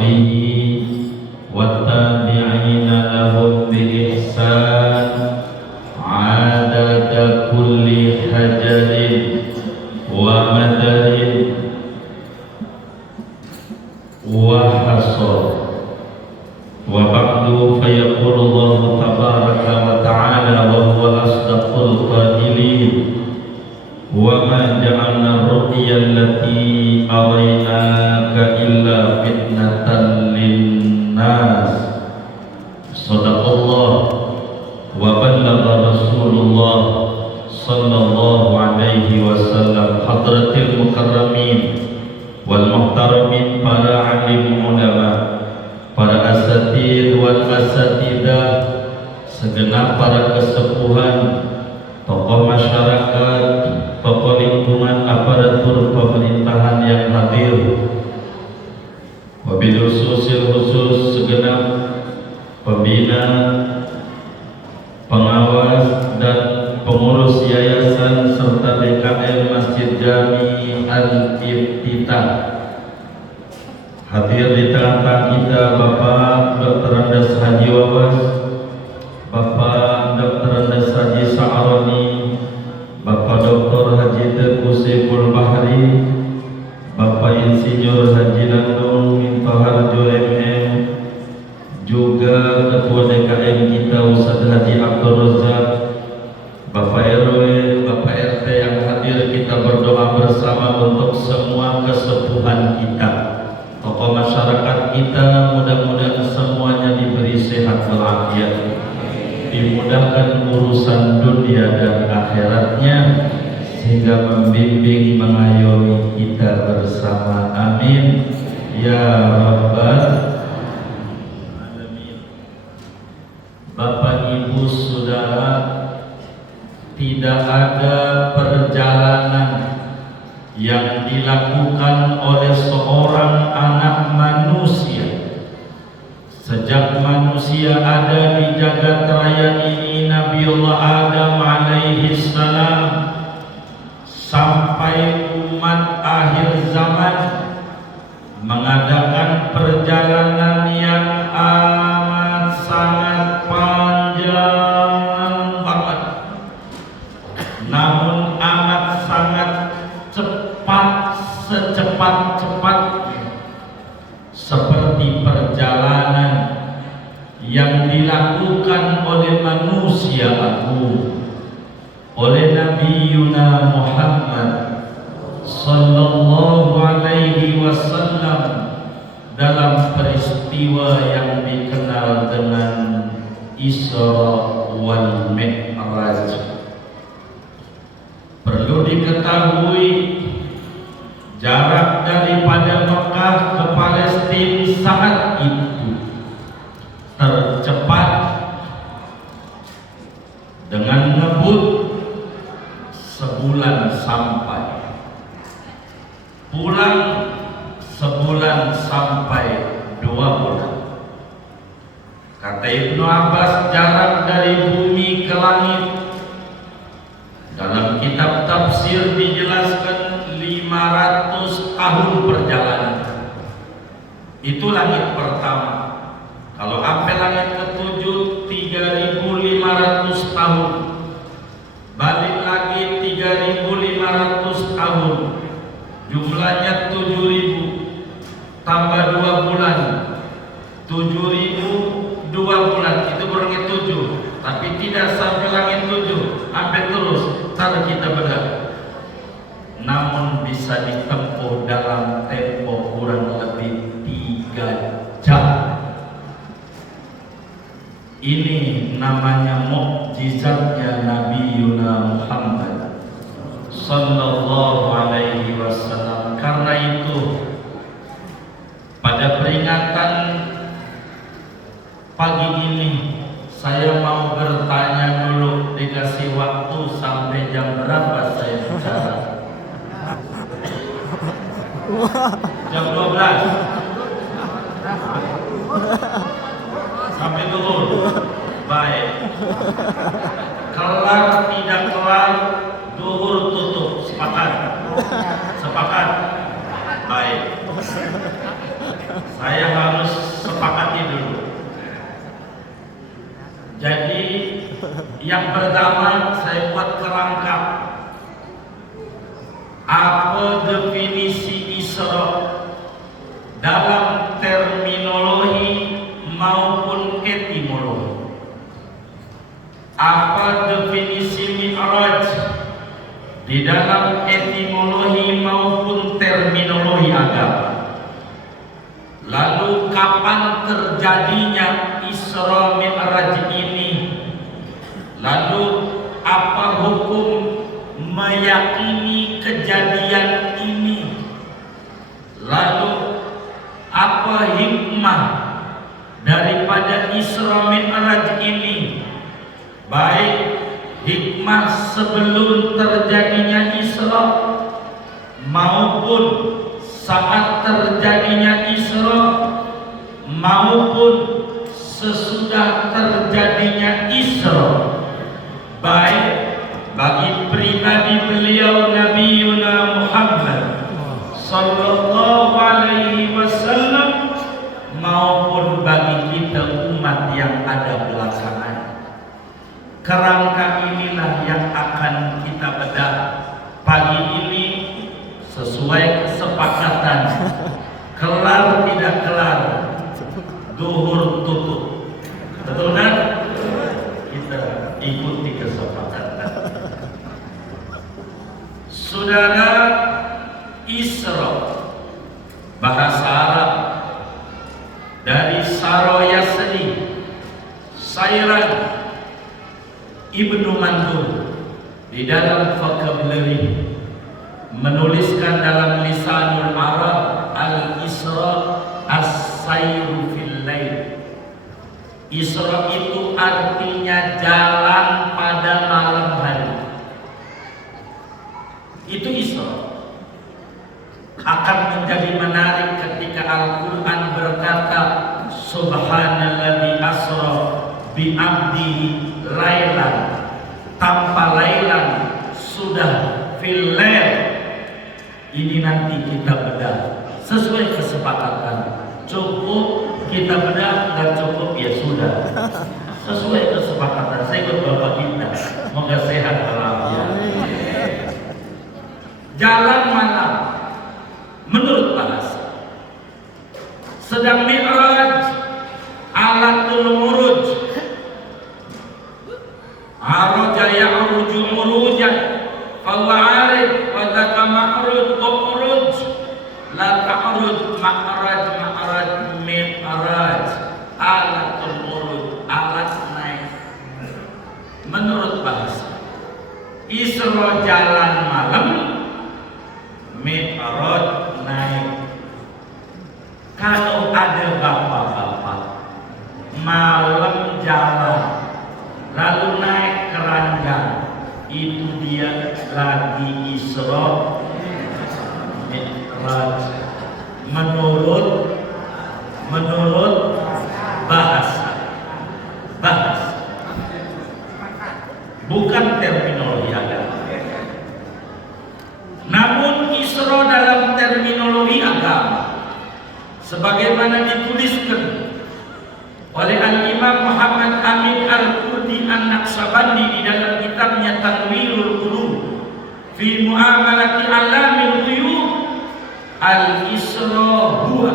sahbihi wa tabi'ina lahum bi ihsan adada kulli hajalin wa madarin wa hasar. Wa ba'du fayaqulu Allah tabaraka wa ta'ala wa huwa asdaqul qailin wa ma ja'alna ar-ru'ya allati araynaka illa fitnatan lin-nas. Shadaqallah wa ballagha Rasulullah sallallahu alaihi wasallam. Hadratil mukarramin wal muhtaramin, para alim ulama, para asatid wal asatidah, segenap para kesepuhan, tokoh masyarakat, tokoh lingkungan, aparatur pemerintahan yang hadir, wabil khusus segenap pembina, pengawas dan pengurus yayasan serta DKM Masjid Jami Al-Iftitah. Hadir di tengah-tengah kita Bapak Dr. Andes Haji Wawas, Bapak Dr. Andes Haji Sa'aroni, Bapak Dr. Haji Teguh Saiful Bahri, Bapak Insinyur Haji Landung Mintoharjo MM, juga Ketua DKM kita Ustaz Haji Abdul Razak, Bapak RW, Bapak RT yang hadir. Kita berdoa bersama untuk semua kesepuhan kita, tokoh masyarakat kita, mudah-mudahan semuanya diberi sehat walafiat, dimudahkan urusan dunia dan akhiratnya, sehingga membimbing mengayomi kita bersama. Amin ya rabbal alamin. Bapak Ibu Saudara, tidak ada perjalanan yang dilakukan oleh seorang anak manusia sejak manusia ada di jagat raya ini, Nabiullah Adam alaihi salam, sampai umat akhir zaman, mengadakan perjalanan yang amat sangat panjang banget, namun amat sangat cepat, secepat-cepatnya, seperti perjalanan yang dilakukan oleh manusia agung, oleh Nabi Yuna Muhammad sallallahu alaihi wasallam, dalam peristiwa yang dikenal dengan Isra wal Mi'raj. Perlu diketahui, jarak daripada Mekah ke Palestina saat itu tercepat dengan ngebut sebulan sampai, pulang sebulan sampai 2 bulan. Kata Ibnu Abbas, jarak dari bumi ke langit dalam kitab tafsir dijelaskan 500 tahun perjalanan. Itu langit pertama. Kalau sampai langit ke-7 3.500 tahun. Balik lagi 3.500 tahun. Jumlahnya 7.000. Tambah 2 bulan. 7.000 2 bulan. Itu berangkat 7. Tapi tidak sampai langit 7. Sampai terus. Cara kita bedah. Namun bisa ditempuh dalam tempo kurang lebih 3 jam. Ini namanya mukjizatnya Nabi Yuna Muhammad sallallahu alaihi wasallam. Karena itu, pada peringatan pagi ini saya mau bertanya dulu, dikasih waktu sampai jam berapa saya bicara? Jam 12 sampai turun. Baik. Kelar tidak kelar, duhur tutup. Sepakat? Sepakat? Baik. Saya Yang pertama saya buat kerangka. Apa definisi Isra dalam terminologi maupun etimologi? Apa definisi Mi'raj di dalam etimologi maupun terminologi agama? Lalu kapan terjadinya Isra Mi'raj ini? Lalu apa hukum meyakini kejadian ini? Lalu apa hikmah daripada Isra Mi'raj ini? Baik hikmah sebelum terjadinya Isra maupun saat terjadinya Isra maupun sesudah terjadinya Isra, baik bagi pribadi beliau Nabi Muhammad sallallahu alaihi wasallam maupun bagi kita umat yang ada belakangan. Kerangka inilah yang akan kita bedah pagi ini sesuai kesepakatan. Kelar tidak kelar, duhur tutup. Betul kan? Kita ikuti kesepakatan. Saudara, Isra bahasa Arab dari Saro Yasri Sayran Ibnu Mandur di dalam vocabulary menuliskan dalam Lisanul Arab al-Isra as-sayru fil lail. Isra itu artinya jalan pada malam hari. Itu Isra. Akan menjadi menarik ketika Al-Quran berkata Subhanalladzi asra bi abdihi lailan, tanpa lailan sudah fil lail. Ini nanti kita bedah sesuai kesepakatan. Cukup kita bedah, dan cukup ya sudah. Sesuai kesepakatan. Saya ikut bapak kita, semoga sehat walafiat. Jalan malam menurut bahasa. Sedang Mi'raj alatul muruj, araja ya'ruju murujan fahuwa arif wa dhaka ma'rud uruj la ta'rud ma'raj ma'raj mi'raj. Alatul muruj, alat naik. Menurut bahasa. Isra jalan malam, Mi'raj naik. Kalau ada bapak-bapak malam jalan lalu naik keranjang, itu dia lagi Isra Mi'raj menurut bahasa bukan terminologi agama. Namun Isra dalam terminologi agama sebagaimana dituliskan oleh Al-Imam Muhammad Amin Al-Qurdi An-Naqsabandi di dalam kitabnya Tanwirul Qulub fi Mu'amalati Alamil Ghuyub. Al-Isra huwa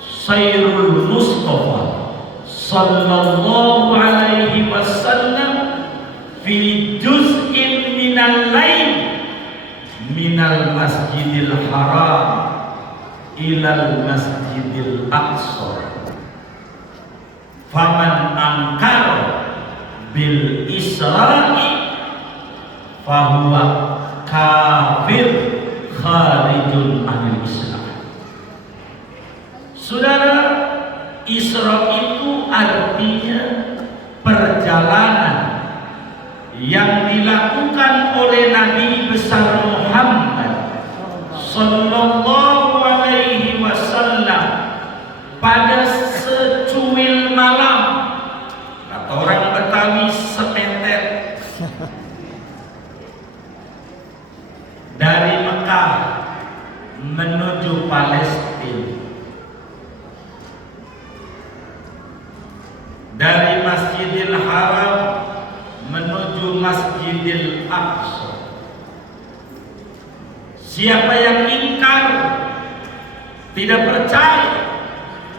sayrul Mustafa sallallahu alaihi wasallam fi juz'in minal lail minal masjidil haram ilal masjidil aqsa. Faman angkar bil isra'i fahuwa kafir kharijun anil Islam. Saudara, Isra itu artinya perjalanan yang dilakukan oleh Nabi besar Muhammad sallallahu alaihi wasallam pada secuil malam. Kata orang Betawi sepetet. Dari Mekah menuju Palestina, dari Masjidil Haram Masjidil Aqsa. Siapa yang ingkar, tidak percaya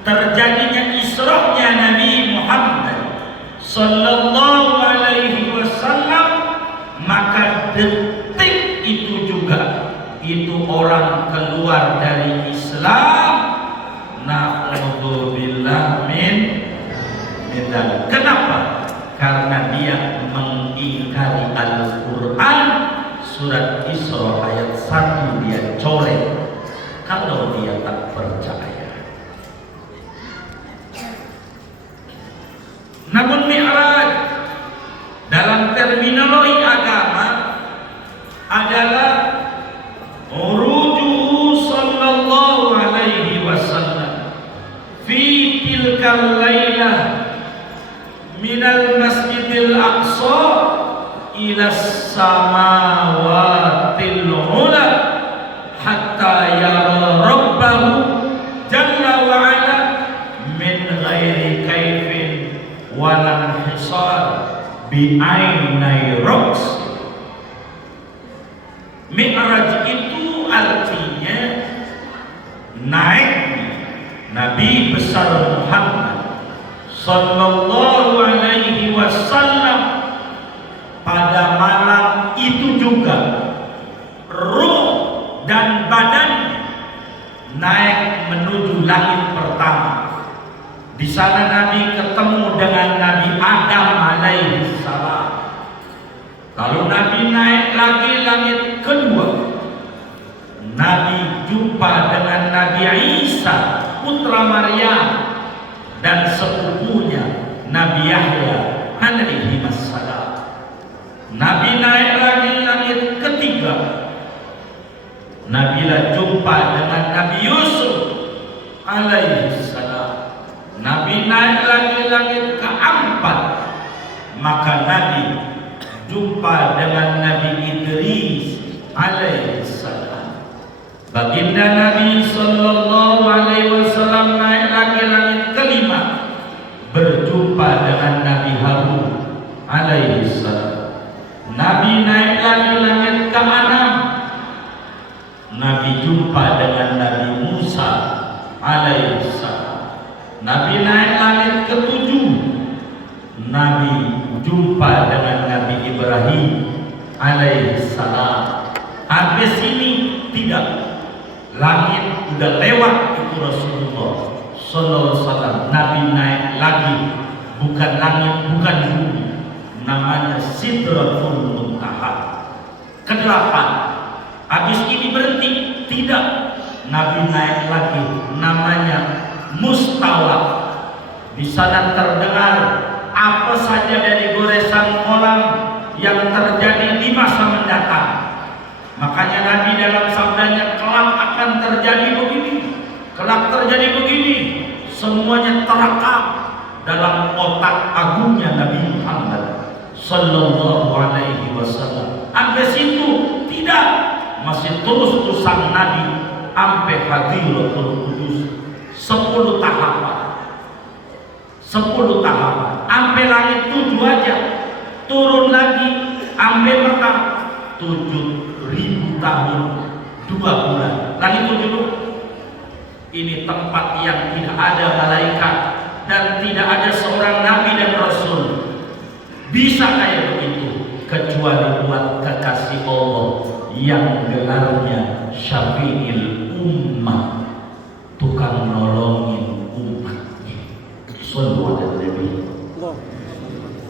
terjadinya Isra-nya Nabi Muhammad sallallahu alaihi wasallam, maka detik itu juga itu orang keluar dari Islam. Na'udzubillah min dzalik. Kenapa? Karena dia mengingkari Al-Quran surat Isra ayat 1 dia coret. Kalau dia tak percaya. Namun Mi'raj dalam terminologi agama adalah urujuhu sallallahu alaihi wasallam fi tilkal lailah minal masjidil aqsa ila samawatil ula hatta yara rabbahu jalla wa ala min ghairi kaifin walam hisar bi'ainai roks. Mi'raj itu artinya naik Nabi besar Muhammad sallallahu alaihi wasallam pada malam itu juga ruh dan badan naik menuju langit pertama. Di sana Nabi ketemu dengan Nabi Adam alaihi salam. Lalu Nabi naik lagi langit kedua. Nabi jumpa dengan Nabi Isa putra Maryam dan sepupunya Nabi Yahya alaihi salam. Nabi naik lagi langit ketiga. Nabi jumpa dengan Nabi Yusuf alaihi salam. Nabi naik lagi langit keempat. Maka Nabi jumpa dengan Nabi Idris alaihi salam. Baginda Nabi sallallahu alaihi wasallam naik lagi langit kelima, berjumpa dengan Nabi Harun alaihi salam. Nabi naik lagi langit keenam. Nabi jumpa dengan Nabi Musa alaihi salam. Nabi naik langit ketujuh. Nabi jumpa dengan Nabi Ibrahim alaihi salam. Habis ini tidak. Langit udah lewat itu Rasulullah sallallahu alaihi wasallam. Nabi naik lagi, bukan langit, bukan bumi. Namanya Sidratul Muntaha. Kedelapan. Habis ini berhenti? Tidak. Nabi naik lagi, namanya Mustawa. Di sana terdengar apa saja dari goresan kolam yang terjadi di masa mendatang. Makanya Nabi dalam sabdanya, kelak akan terjadi begini, kelak terjadi begini. Semuanya terekam dalam otak agungnya Nabi Muhammad sallallahu alaihi wasallam. Sampai situ tidak, masih terus sang Nabi sampai Hadiratul Qudus. 10 tahapan. 10 tahapan. Sampai langit 7 aja. Turun lagi sampai Mekah 7.000 tahun 2 bulan. Langit 7 dulu. Ini tempat yang tidak ada malaikat dan tidak ada seorang nabi dan rasul bisa kayak begitu kecuali buat kekasih Allah yang gelarnya Syafi'il Ummah, tukang nolongin umatnya. Sallallahu alaihi.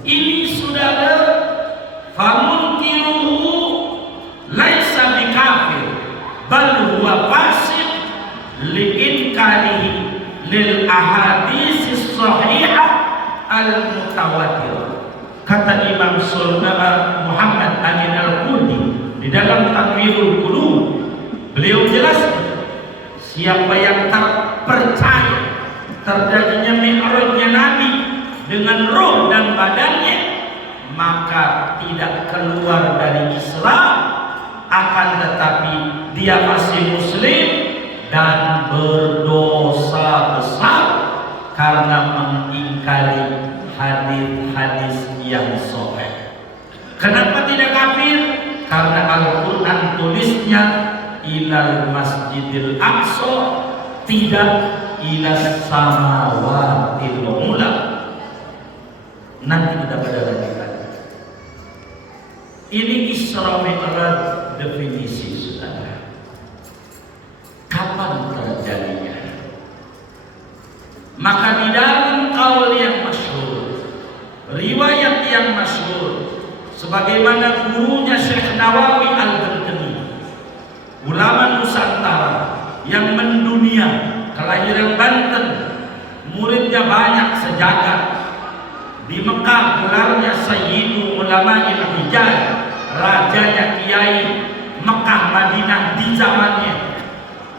Ini saudara, famunkiruhu laisa bikafir bal huwa fasik liinkarihi lil ahaditsis sahihah al mutawatirah. Kata Imam Muhammad Amin Al-Qurdi di dalam Tanwirul Qulub, beliau jelaskan siapa yang percaya terjadinya Mi'rajnya Nabi dengan roh dan badannya, maka tidak keluar dari Islam, akan tetapi dia masih muslim dan berdosa besar karena mengingkari hadis-hadis yang sahih. Kenapa tidak kafir? tulisnya ilal masjidil aqsa, tidak ilas samawatil ula. Nanti kita pada lagi. Ini Isra Mi'raj definisi, saudara. Kapan terjadinya? Maka di dalam qaul yang masyhur, riwayat yang masyhur, sebagaimana gurunya Syekh Nawawi Al-Bantani, ulama Nusantara yang mendunia, kelahiran Banten, muridnya banyak sejagat. Di Mekah gelarnya Sayyidu Ulama'il Hijaz, rajanya kiai Mekah Madinah di zamannya.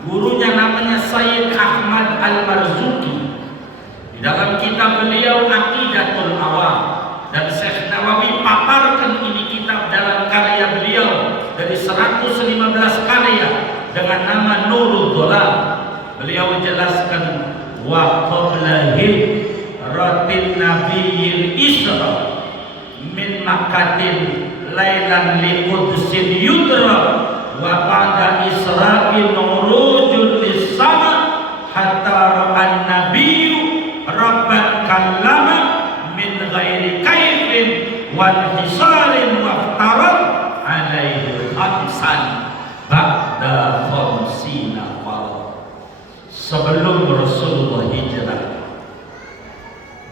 Gurunya namanya Sayyid Ahmad Al-Marzuki. Di dalam kitab beliau Aqidatul Awam, dan Syekh Nawawi paparkan ini kitab dalam karya beliau dari 115 karya dengan nama Nurul Dhalal. Beliau menjelaskan wa qabla ratin nabiyil isra min makatin lailan li qudsin yudra wa ba'da isra'il nurujul lisama hatta ra'an nabiyyu rabban kallama min ghairi kaifin wa hisarin waftaran alaihi khamsan ba'da khamsina farad. Sebelum Rasulullah hijrah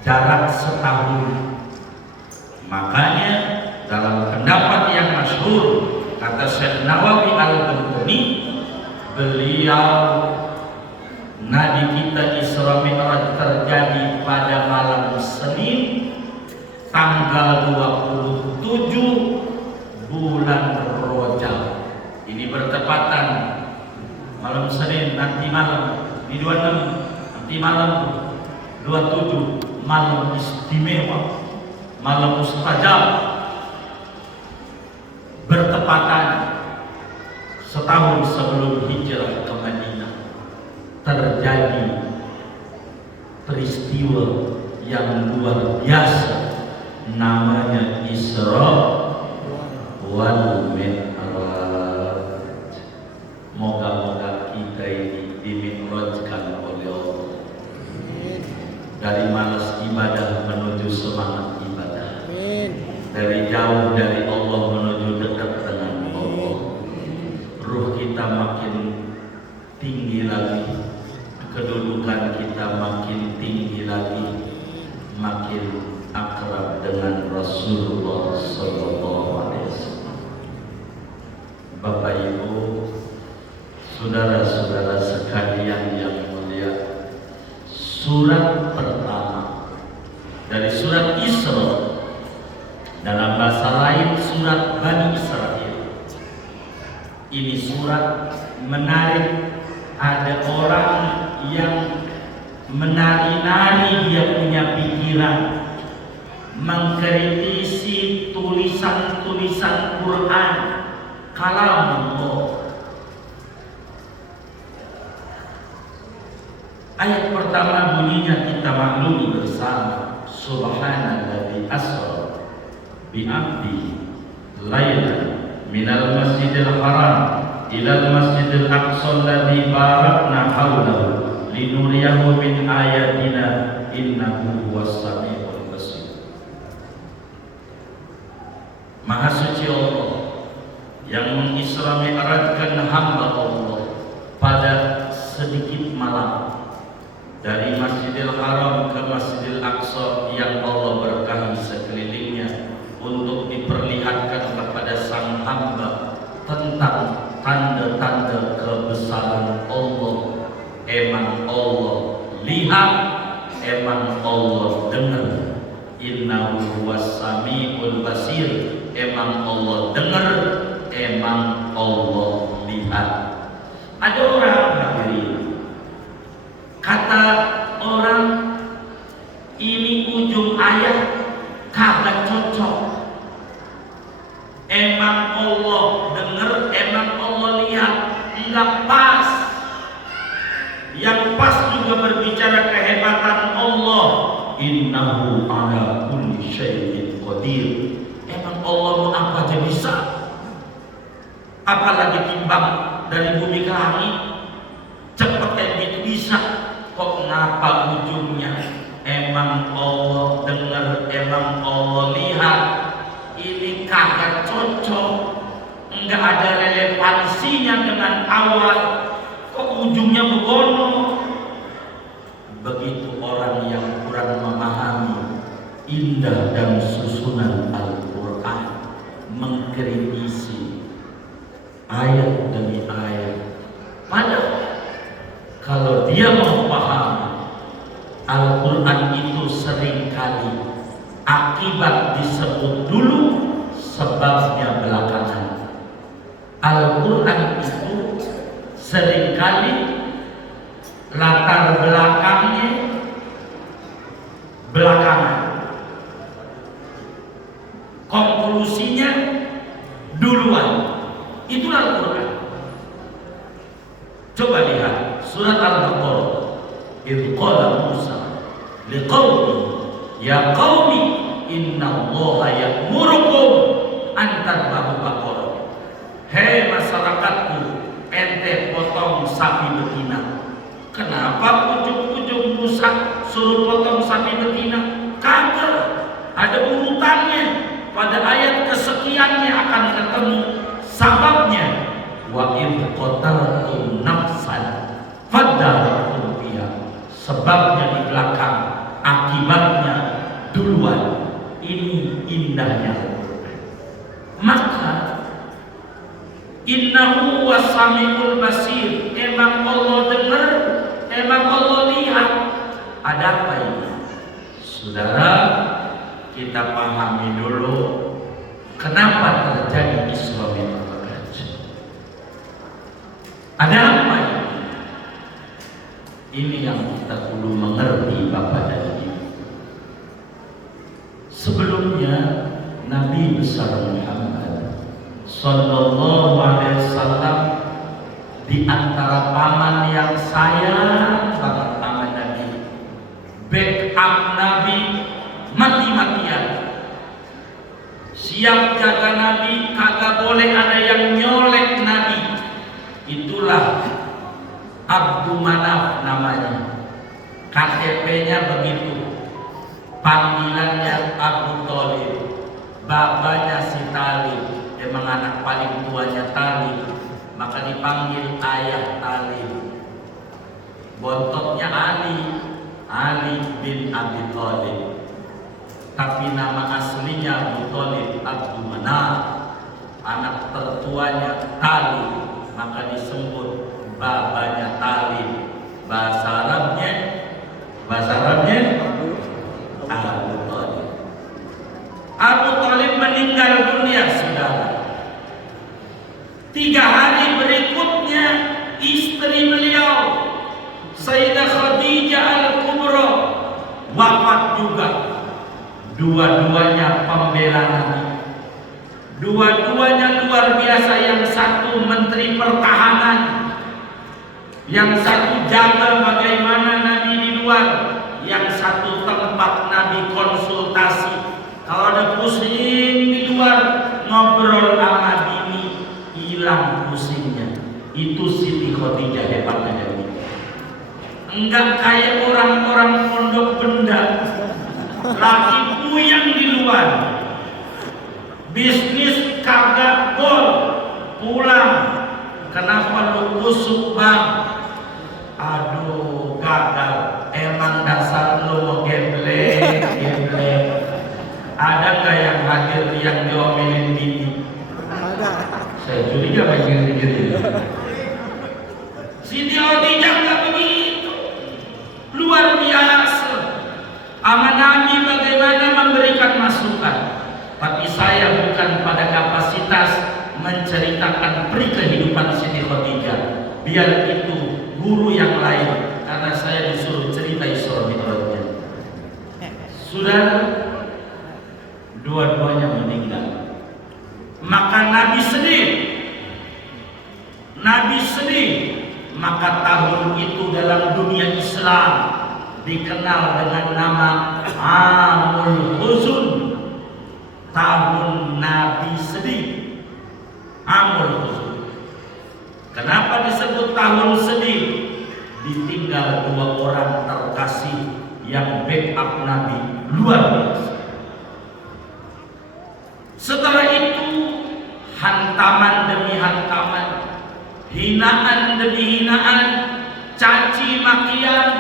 jarak setahun. Makanya dalam pendapat yang masyhur, kata Syekh Nawawi Al-Bantani, beliau nabi kita Isra Mi'raj terjadi pada malam Senin tanggal 27 bulan Rajab. Ini bertepatan malam Senin, nanti malam di 26, nanti malam 27, malam istimewa, malam mustajab, bertepatan setahun sebelum hijrah ke Madinah. Terjadi peristiwa yang luar biasa, namanya Isra wal Mi'raj. Moga-moga kita ini dimi'rajkan oleh Allah dari malas ibadah menuju semangat ibadah, dari jauh dari Allah menuju dekat dengan Allah. Ruh kita makin tinggi lagi, kedudukan kita makin tinggi lagi, makin akrab dengan Rasulullah Sallallahu Alaihi Wasallam. Bapak Ibu, saudara-saudara sekalian yang mulia, surat pertama dari surat Isra, dalam bahasa lain surat Bani Israil. Ini surat menarik. Ada orang yang menari-nari dia punya pikiran, mengkritisi tulisan-tulisan Quran, kalamullah. Ayat pertama bunyinya kita maklumi bersama, Subhanalladzi asra bi 'abdihi lailan minal masjidil haram ilal masjidil aqsa alladzi barakna haulahu linuriyahu min ayatina innahu huwas samiul basir. Maha suci Allah yang mengisra mi'rajkan hamba Allah pada sedikit malam dari Masjidil Haram ke Masjidil Aqsa yang Allah berkahi sekelilingnya, untuk diperlihatkan kepada sang hamba tentang tanda-tanda kebesaran Allah. Emang Allah lihat, emang Allah dengar. Innahu huwas samiul basir. Emang Allah dengar, emang Allah lihat. Ada orang hadirin, kata orang ini ujung ayat kagak cocok. Emang Allah dengar, emang Allah lihat, enggak pas. Yang pas juga berbicara kehebatan Allah. Innahu ala kulli syai'in qadir. Emang Allah mau apa aja bisa. apalagi timbang dari bumi ke langit, cepet kayak gitu bisa. Kok ngapa ujungnya? Emang Allah dengar, emang Allah lihat, ini kagak cocok, enggak ada relevansinya dengan awal, kok ujungnya begono. Begitu orang yang kurang memahami indah dan susunan Al-Quran, mengkritisi ayat demi ayat. Padahal kalau dia mau paham, Al-Quran itu seringkali akibat disebut dulu, sebabnya belakangan. Al-Quran itu seringkali latar belakangnya belakangan, konklusinya duluan. Itulah Al-Quran. Coba lihat surat Al-Baqarah. Idh qala Musa liqaumi ya qaumi innallaha ya'murukum an tadhbahu baqarah. Hei masyarakat, ente potong sapi betina. Kenapa ujung-ujung Musa suruh potong sapi betina? Kagak, ada urutannya. Pada ayat kesekiannya akan ketemu sababnya. Wa in qataltum nafsan fadartum fiha. Sebabnya di belakang, akibatnya duluan. Ini indahnya. Maka innahu wasamiul basir. Emang Allah dengar, emang Allah lihat. Ada apa ini? Saudara, kita pahami dulu kenapa terjadi Isra Mi'raj. Ada apa ini? Ini yang kita perlu mengerti, Bapak dan Ibu. Sebelumnya Nabi besar Muhammad Sallallahu Alaihi Wasallam di antara paman yang sayang banget sama Nabi, backup Nabi mati-matian, siap jaga Nabi, kagak boleh ada yang nyolek Nabi. Itulah Abdul Manaf namanya, KTP-nya begitu, panggilannya Abu Thalib, bapaknya si Talib, emang anak paling tuanya Talib, maka dipanggil ayah Talib. Bontotnya Ali bin Abi Thalib, tapi nama aslinya Abu Thalib Abdul Manaf, anak tertuanya Talib, maka disebut bapaknya Talib. Bahasa Arabnya Abu Thalib. Abu Thalib meninggal dunia, saudara. 3 hari berikutnya istri beliau Sayyidah Khadijah Al-Kubra wafat juga. Dua-duanya pembela Nabi, dua-duanya luar biasa. Yang satu menteri pertahanan, yang satu jaga bagaimana Nabi di luar, yang satu tempat Nabi konsultasi. Kalau ada pusing di luar, ngobrol sama bini, hilang pusingnya. Itu Siti Khadijah hebatnya. Enggak kayak orang-orang pondok benda, lagi puyeng di luar, bisnis kagak gol, pulang. Kenapa lu busuk bang? Aduh, gagal. Emang dasar lu gembleng. Ada nggak yang hadir yang diomelin bini? Ada. Saya curiga bagian gini. Siti Khadijah nggak begitu, luar biasa. Ama Nabi bagaimana memberikan masukan. Tapi saya bukan pada kapasitas menceritakan peri kehidupan Siti Khadijah. Biar itu guru yang lain, karena saya disuruh cerita Isra Mi'rajnya. Sudah dua-duanya meninggal. Maka Nabi sedih. Maka tahun itu dalam dunia Islam dikenal dengan nama Amul Huzun, tahun Nabi sedih. Amul Huzun. Kenapa disebut tahun sedih? Ditinggal 2 orang terkasih yang backup Nabi luar biasa. Setelah itu hantaman demi hantaman, hinaan demi hinaan, caci makian,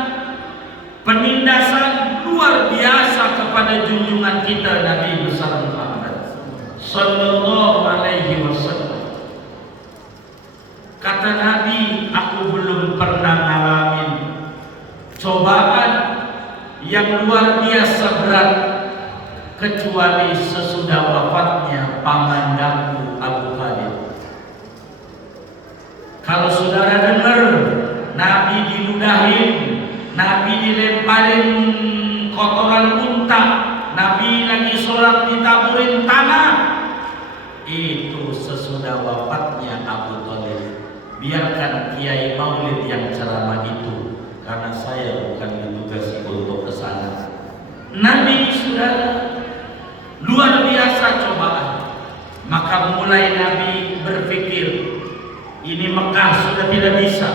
penindasan luar biasa kepada junjungan kita Nabi besar Muhammad sallallahu alaihi wasallam. Kata Nabi, aku belum pernah ngalamin cobaan yang luar biasa berat kecuali sesudah wafatnya pamandanku Abu Talib. Kalau saudara dengar Nabi diludahin, Nabi dilemparin kotoran unta, Nabi lagi sholat ditaburin tanah, itu sesudah wafatnya Abu Talib. Biarkan Kiai Maulid yang ceramah itu, karena saya bukan ditugasi untuk kesana. Nabi saudara luar biasa cobaan. Maka mulai Nabi berpikir, ini Mekah sudah tidak bisa,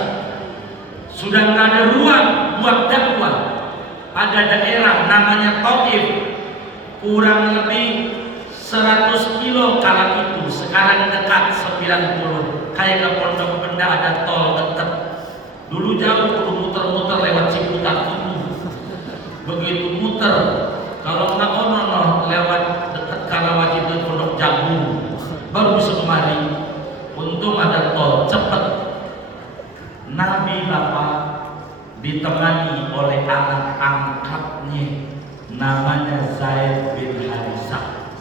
sudah nggak ada ruang buat dakwah. Ada daerah namanya Taif, kurang lebih 100 kilo kala itu, sekarang dekat 90. Kayak ke Pondok Benda ada tol dekat. Dulu jauh, perlu muter-muter lewat Ciputat itu. Begitu muter, kalau nggak ono lewat dekat Karawaci itu Pondok Jagung, baru bisa kemari. Untung ada tol cepat. Nabi Bapak ditemani oleh anak angkatnya namanya Zaid bin Harisah.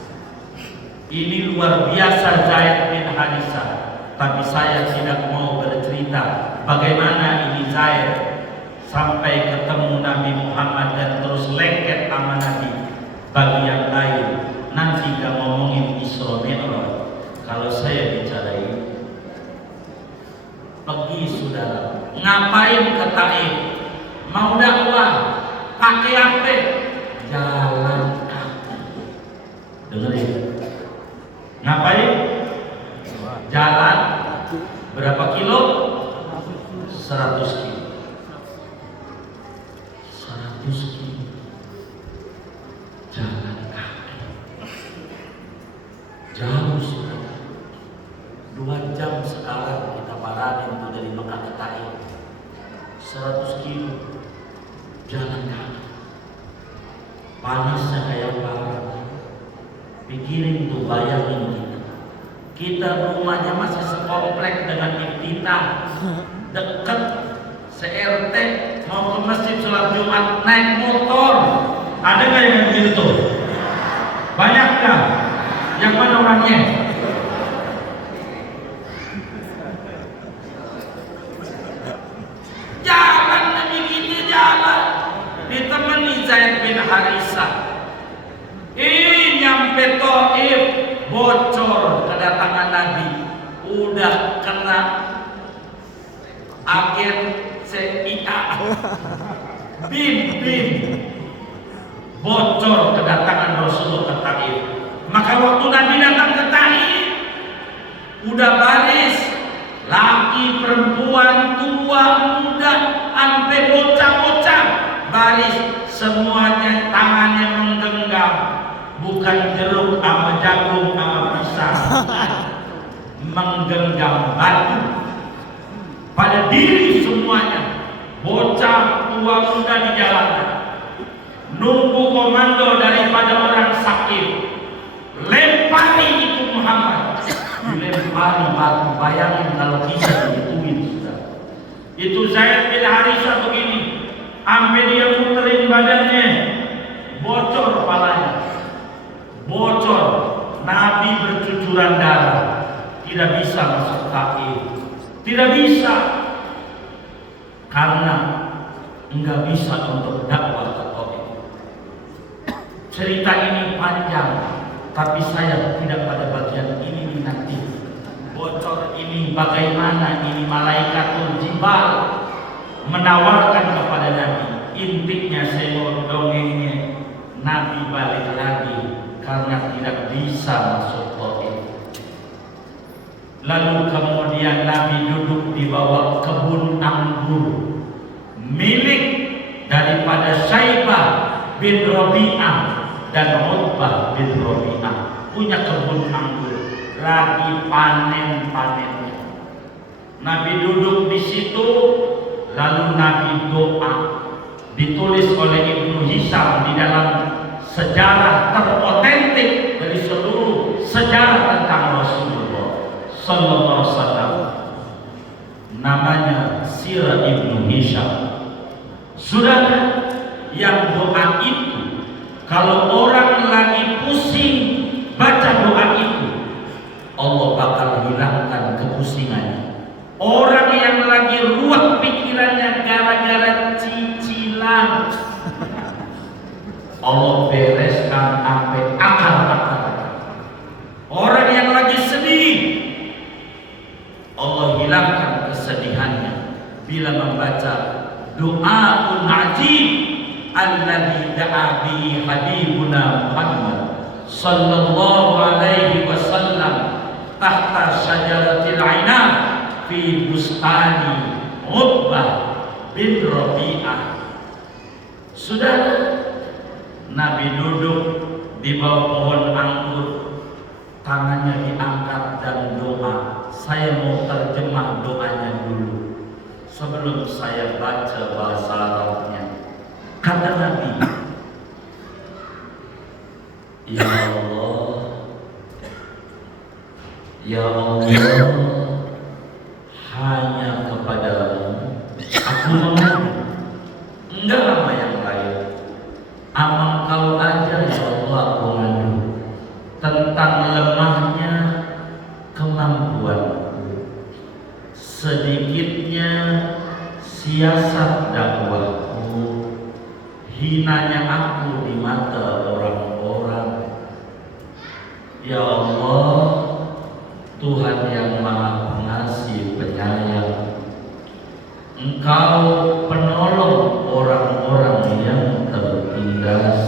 Ini luar biasa Zaid bin Harisah. Tapi saya tidak mau bercerita bagaimana ini Zaid sampai ketemu Nabi Muhammad dan terus lengket sama Nabi. Bagi yang lain nanti gak ngomongin Isra Mi'raj. Kalau saya bicara ini, pergi saudara, ngapain ke Taif? Mau dakwah pakai apa? Jalan kaki. Dengerin. Ngapain? Jalan berapa kilo? 100 kilo. 100 kilo. Jalan kaki. Jauh sudah. 2 jam sekarang kita parahin itu dari Mekah ke Taif. 100 kilo. Jalan kaki. Panasnya kayak parah. Pikirin tuh, bayangin gitu. Kita rumahnya masih sekomplek dengan Iftitah, deket se-RT, mau ke masjid sholat Jumat naik motor. Ada nggak yang begitu tuh? Banyak nggak? Yang mana orangnya? Jalan Nabi kita jalan, ditemani Zaid bin Harisah. Nyampe Taif, bocor kedatangan Nabi, udah kena agen CIA, bin bocor kedatangan Rasulullah ke Taif. Maka waktu Nabi datang ke Taif, udah baris, laki, perempuan, tua, muda, sampai bocah-bocah, baris semuanya tangannya menggenggam. Bukan jeruk sama jagung sama pisang, menggenggam batu pada diri semuanya. Bocah, tua, muda di jalanan nunggu komando daripada orang sakit. Lempari itu Muhammad, dilempari batu. Bayangin kalau kita digituin sudah. Itu Zaid bin Harisah begini, sampai dia muterin badannya, bocor kepalanya. Bocor, Nabi bercucuran darah, tidak bisa masuk Taif, tidak bisa, karena enggak bisa untuk dakwah ke Taif. Cerita ini panjang, tapi saya tidak pada bagian ini nanti. Bocor ini bagaimana ini Malaikatul Jibal menawarkan kepada Nabi. Intinya saya mau dongengnya, Nabi balik lagi karena tidak bisa masuk Taif. Lalu kemudian Nabi duduk di bawah kebun anggur milik daripada Syaibah bin Rabi'ah dan Utbah bin Rabi'ah. Punya kebun anggur, lagi panen-panennya. Nabi duduk di situ, lalu Nabi doa. Ditulis oleh Ibnu Hisham di dalam sejarah terotentik dari seluruh sejarah tentang Rasulullah Sallallahu Alaihi Wasallam. Namanya Sirah Ibnu Hisham. Saudara, yang doa itu kalau orang lagi pusing baca doa itu, Allah bakal hilangkan kepusingannya. Orang yang lagi ruwet pikirannya gara-gara cicilan, Allah bereskan sampai akar-akar. Orang yang lagi sedih, Allah hilangkan kesedihannya bila membaca doaun ajib alladzi da'a bihi habibuna Muhammad sallallahu alaihi wasallam tahta syajaratil ainab fi bustani Utbah bin Rabi'ah. Saudara, Nabi duduk di bawah pohon anggur, tangannya diangkat dan doa. Saya mau terjemah doanya dulu sebelum saya baca bahasa Arabnya. Kata Nabi, Ya Allah, Ya Allah, hanya kepadamu aku mengadu, enggak sama yang lain. Sama Kau aja ya Allah aku mengadu tentang lemahnya kemampuanku, sedikitnya siasat dakwahku, hinanya aku di mata orang-orang. Ya Allah, Tuhan yang Maha Pengasih Penyayang, Engkau penolong orang-orang yang tertindas.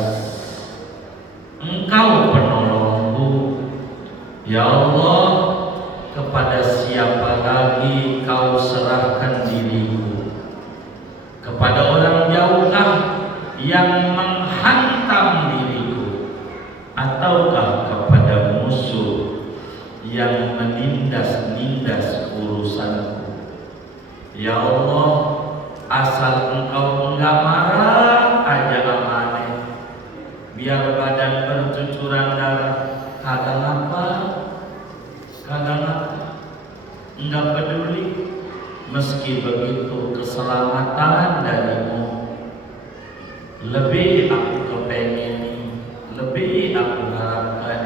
Engkau penolongku. Ya Allah, kepada siapa lagi Kau serahkan diriku? Kepada orang jauhkah yang menghantam diriku, ataukah kepada musuh yang menindas-nindas urusanku? Ya Allah, asal Engkau enggak marah aja amanah. Biar badan bercucuran darah, kagak apa, enggak peduli. Meski begitu keselamatan darimu lebih aku kepengen, lebih aku harapkan.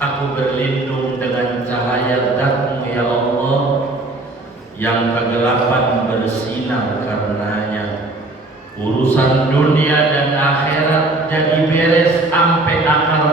Aku berlindung dengan cahaya Dat-Mu ya Allah, yang kegelapan bersinar karenanya. Urusan dunia dan akhirat jadi beres sampai akar